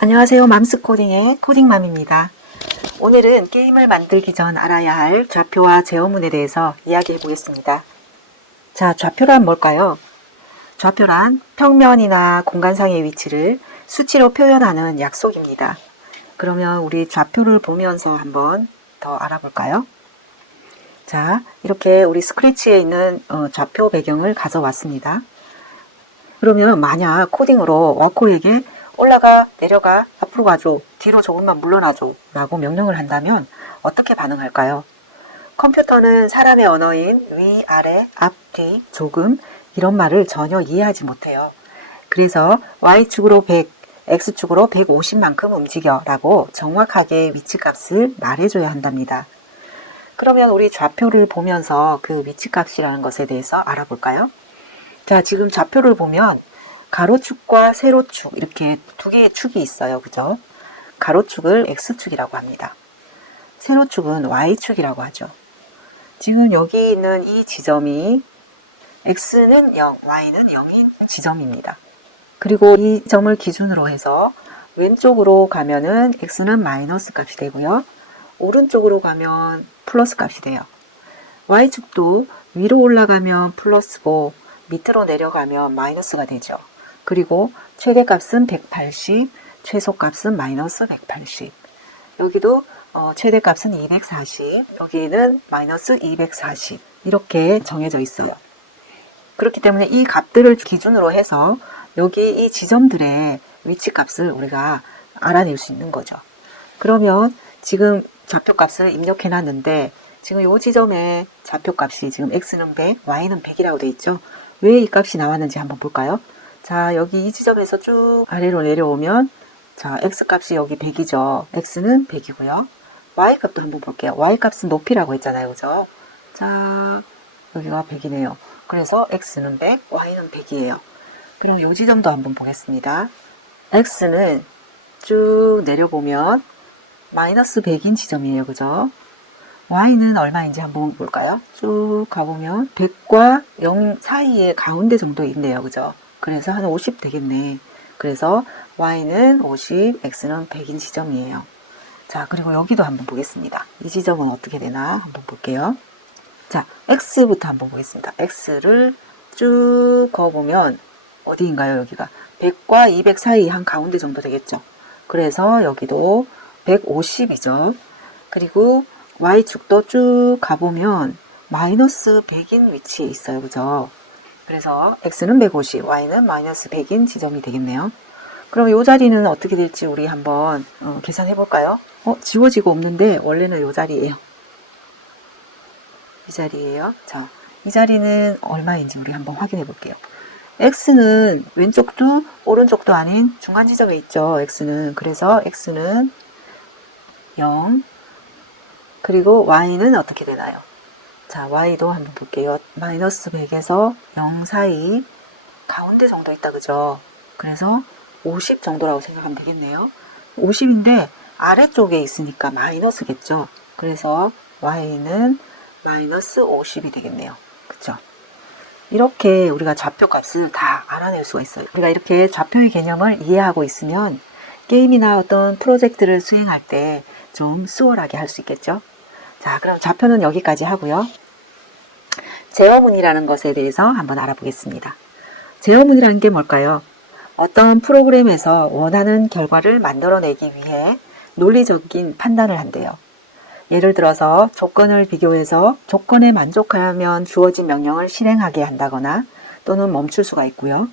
안녕하세요. 맘스코딩의 코딩맘입니다. 오늘은 게임을 만들기 전 알아야 할 좌표와 제어문에 대해서 이야기해 보겠습니다. 자, 좌표란 뭘까요? 좌표란 평면이나 공간상의 위치를 수치로 표현하는 약속입니다. 그러면 우리 좌표를 보면서 한번 더 알아볼까요? 자, 이렇게 우리 스크래치에 있는 좌표 배경을 가져왔습니다. 그러면 만약 코딩으로 워커에게 올라가, 내려가, 앞으로 가줘, 뒤로 조금만 물러나줘 라고 명령을 한다면 어떻게 반응할까요? 컴퓨터는 사람의 언어인 위, 아래, 앞, 뒤, 조금 이런 말을 전혀 이해하지 못해요. 그래서 Y축으로 100, X축으로 150만큼 움직여 라고 정확하게 위치값을 말해줘야 한답니다. 그러면 우리 좌표를 보면서 그 위치값이라는 것에 대해서 알아볼까요? 자, 지금 좌표를 보면 가로축과 세로축 이렇게 두 개의 축이 있어요. 그죠? 가로축을 X축이라고 합니다. 세로축은 Y축이라고 하죠. 지금 여기 있는 이 지점이 X는 0, Y는 0인 지점입니다. 그리고 이 점을 기준으로 해서 왼쪽으로 가면은 X는 마이너스 값이 되고요. 오른쪽으로 가면 플러스 값이 돼요. Y축도 위로 올라가면 플러스고 밑으로 내려가면 마이너스가 되죠. 그리고 최대값은 180, 최소값은 마이너스 180. 여기도 최대값은 240, 여기는 마이너스 240 이렇게 정해져 있어요. 그렇기 때문에 이 값들을 기준으로 해서 여기 이 지점들의 위치값을 우리가 알아낼 수 있는 거죠. 그러면 지금 좌표값을 입력해 놨는데 지금 이 지점의 좌표값이 지금 x는 100, y는 100이라고 되어 있죠. 왜 이 값이 나왔는지 한번 볼까요? 자, 여기 이 지점에서 쭉 아래로 내려오면 자, x값이 여기 100이죠. x는 100이고요. y값도 한번 볼게요. y값은 높이라고 했잖아요. 그죠? 자, 여기가 100이네요. 그래서 x는 100, y는 100이에요. 그럼 이 지점도 한번 보겠습니다. x는 쭉 내려보면 마이너스 100인 지점이에요. 그죠? y는 얼마인지 한번 볼까요? 쭉 가보면 100과 0 사이에 가운데 정도 있네요. 그죠? 그래서 한 50 되겠네. 그래서 y는 50, x는 100인 지점이에요. 자, 그리고 여기도 한번 보겠습니다. 이 지점은 어떻게 되나 한번 볼게요. 자, x부터 한번 보겠습니다. x를 쭉 그어보면 어디인가요? 여기가 100과 200 사이 한 가운데 정도 되겠죠. 그래서 여기도 150이죠. 그리고 Y축도 쭉 가보면 마이너스 100인 위치에 있어요. 그죠? 그래서 X는 150, Y는 마이너스 100인 지점이 되겠네요. 그럼 이 자리는 어떻게 될지 우리 한번 계산해 볼까요? 지워지고 없는데 원래는 이 자리예요. 이 자리예요. 자, 이 자리는 얼마인지 우리 한번 확인해 볼게요. X는 왼쪽도 오른쪽도 아닌 중간 지점에 있죠. X는. 그래서 X는 0, 그리고 y는 어떻게 되나요? 자, y도 한번 볼게요. 마이너스 100에서 0 사이 가운데 정도 있다. 그죠? 그래서 50 정도라고 생각하면 되겠네요. 50인데 아래쪽에 있으니까 마이너스겠죠? 그래서 y는 마이너스 50이 되겠네요. 그죠? 이렇게 우리가 좌표값을 다 알아낼 수가 있어요. 우리가 이렇게 좌표의 개념을 이해하고 있으면 게임이나 어떤 프로젝트를 수행할 때 좀 수월하게 할 수 있겠죠. 자, 그럼 좌표는 여기까지 하고요. 제어문이라는 것에 대해서 한번 알아보겠습니다. 제어문이라는 게 뭘까요? 어떤 프로그램에서 원하는 결과를 만들어내기 위해 논리적인 판단을 한대요. 예를 들어서 조건을 비교해서 조건에 만족하면 주어진 명령을 실행하게 한다거나 또는 멈출 수가 있고요.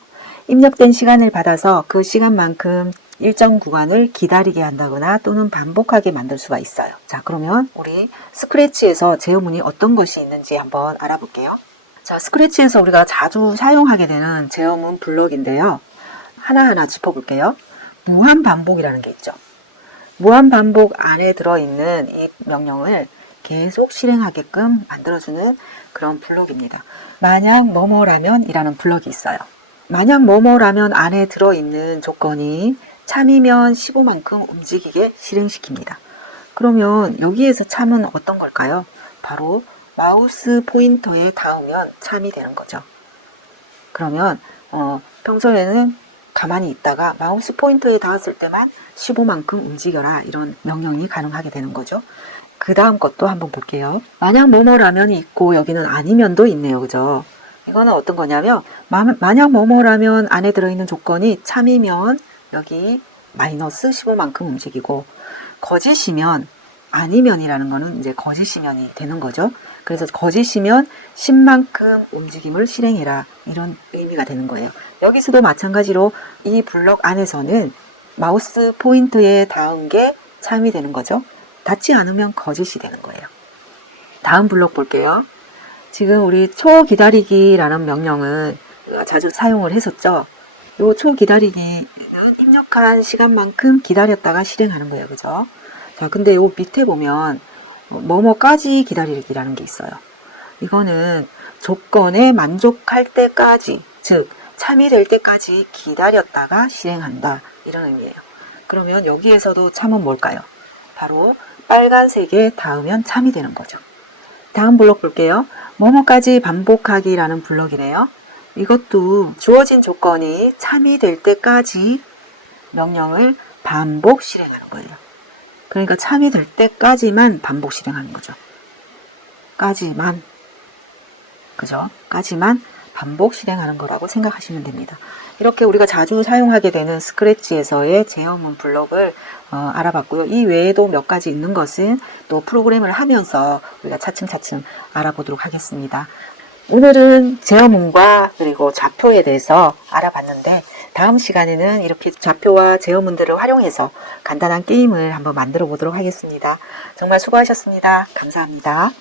입력된 시간을 받아서 그 시간만큼 일정 구간을 기다리게 한다거나 또는 반복하게 만들 수가 있어요. 자, 그러면 우리 스크래치에서 제어문이 어떤 것이 있는지 한번 알아볼게요. 자, 스크래치에서 우리가 자주 사용하게 되는 제어문 블럭인데요. 하나하나 짚어볼게요. 무한반복이라는 게 있죠. 무한반복 안에 들어있는 이 명령을 계속 실행하게끔 만들어주는 그런 블럭입니다. 만약 뭐뭐라면 이라는 블럭이 있어요. 만약 뭐뭐라면 안에 들어있는 조건이 참이면 15만큼 움직이게 실행시킵니다. 그러면 여기에서 참은 어떤 걸까요? 바로 마우스 포인터에 닿으면 참이 되는 거죠. 그러면 평소에는 가만히 있다가 마우스 포인터에 닿았을 때만 15만큼 움직여라, 이런 명령이 가능하게 되는 거죠. 그 다음 것도 한번 볼게요. 만약 뭐뭐라면이 있고 여기는 아니면도 있네요. 그죠? 이거는 어떤 거냐면 만약 뭐뭐라면 안에 들어있는 조건이 참이면 여기 마이너스 15만큼 움직이고, 거짓이면 아니면이라는 거는 이제 거짓이면이 되는 거죠. 그래서 거짓이면 10만큼 움직임을 실행해라, 이런 의미가 되는 거예요. 여기서도 마찬가지로 이 블럭 안에서는 마우스 포인트에 닿은 게 참이 되는 거죠. 닿지 않으면 거짓이 되는 거예요. 다음 블록 볼게요. 지금 우리 초기다리기라는 명령을 자주 사용을 했었죠. 이 초기다리기는 입력한 시간만큼 기다렸다가 실행하는 거예요. 그죠? 자, 근데 요 밑에 보면 뭐뭐까지 기다리기라는 게 있어요. 이거는 조건에 만족할 때까지, 즉 참이 될 때까지 기다렸다가 실행한다, 이런 의미예요. 그러면 여기에서도 참은 뭘까요? 바로 빨간색에 닿으면 참이 되는 거죠. 다음 블록 볼게요. 뭐뭐까지 반복하기라는 블록이래요. 이것도 주어진 조건이 참이 될 때까지 명령을 반복 실행하는 거예요. 그러니까 참이 될 때까지만 반복 실행하는 거죠. 까지만, 그죠? 까지만 반복 실행하는 거라고 생각하시면 됩니다. 이렇게 우리가 자주 사용하게 되는 스크래치에서의 제어문 블록을 알아봤고요. 이 외에도 몇 가지 있는 것은 또 프로그램을 하면서 우리가 차츰차츰 알아보도록 하겠습니다. 오늘은 제어문과 그리고 좌표에 대해서 알아봤는데, 다음 시간에는 이렇게 좌표와 제어문들을 활용해서 간단한 게임을 한번 만들어 보도록 하겠습니다. 정말 수고하셨습니다. 감사합니다.